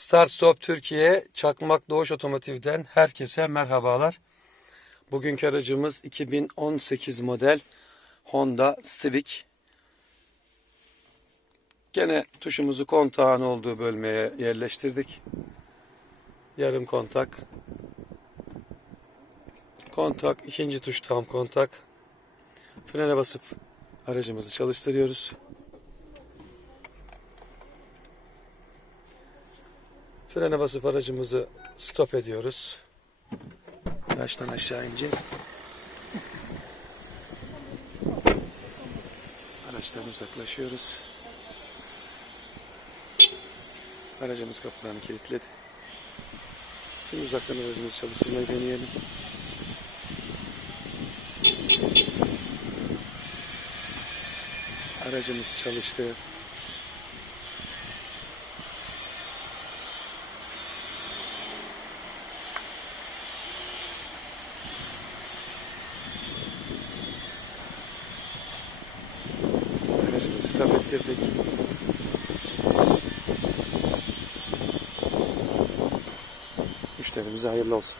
Start Stop Türkiye Çakmak Doğuş Otomotiv'den herkese merhabalar. Bugünkü aracımız 2018 model Honda Civic. Gene tuşumuzu kontağın olduğu bölmeye yerleştirdik. Yarım kontak. Kontak, ikinci tuş tam kontak. Frene basıp aracımızı çalıştırıyoruz. Frene basıp aracımızı stop ediyoruz. Araçtan aşağı ineceğiz. Araçtan uzaklaşıyoruz. Aracımız kapılarını kilitledi. Şimdi uzaktan aracımızı çalıştırmayı deneyelim. Aracımız çalıştı. Ettirdik. Müşterimize hayırlı olsun.